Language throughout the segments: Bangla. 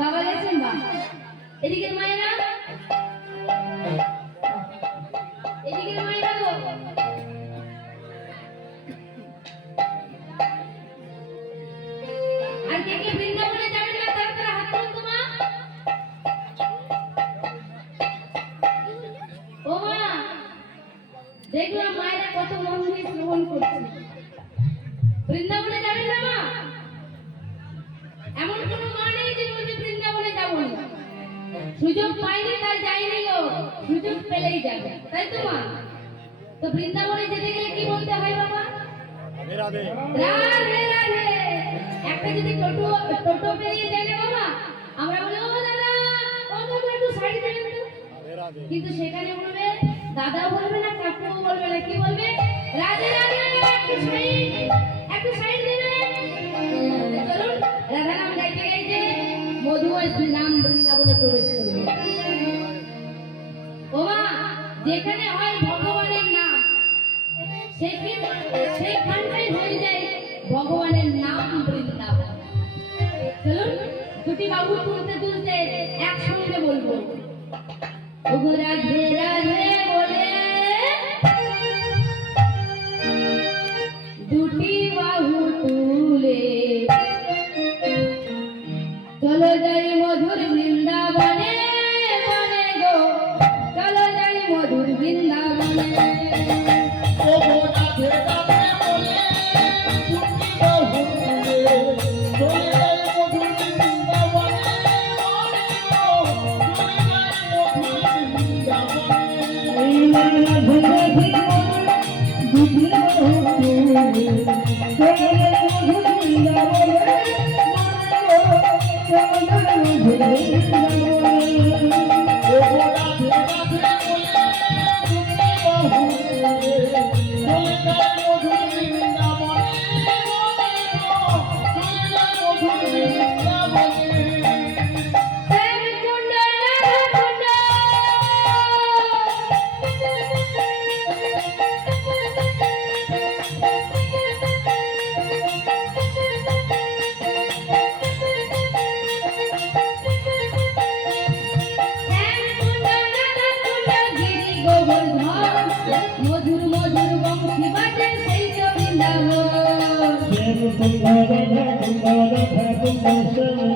বাবা গেছেন বা? এদিকে মায়েরা? এদিকে মায়েরা গো। আর কে কে বৃন্দাবনে যাবেন না, তারা তারা হাত তুলুন তো মা। ও মা, দেখলাম মায়েরা কত মন দিয়ে শ্রবণ করছে। বৃন্দাবনে যাবেন না মা? সুযোগ পাইনি তাই যাইনি গো। সুযোগ পেলেই যাবে তাই তো মা? তো বৃন্দাবনে যেতে গেলে কি বলতে হয় বাবা? রাধে রাধে। রাধে একটা যদি টোটো টোটো পেরিয়ে যায় না বাবা? আমরা বলি ও দাদা ও দাদা একটু সাইড দেন তো কিন্তু সেখানে বলবে দাদাও বলবে না কাকুও বলবে না। কি বলবে? রাধে রাধে একটু সাইড একটু সাইড দেবে। চলুন রাধা নাম গাইতে গাইতে মধুময় শ্রী নাম বৃন্দাবনে প্রবেশ যেখানে হয় ভগবানের নাম। সেখানে সেখানটাই হয়ে যায় ভগবানের নাম বৃন্দাবন। চলুন, দুটি বাবু তুলতে তুলতে একসঙ্গে বলব। রাধে রাধে মধুর Santana.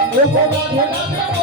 রাধে রাধে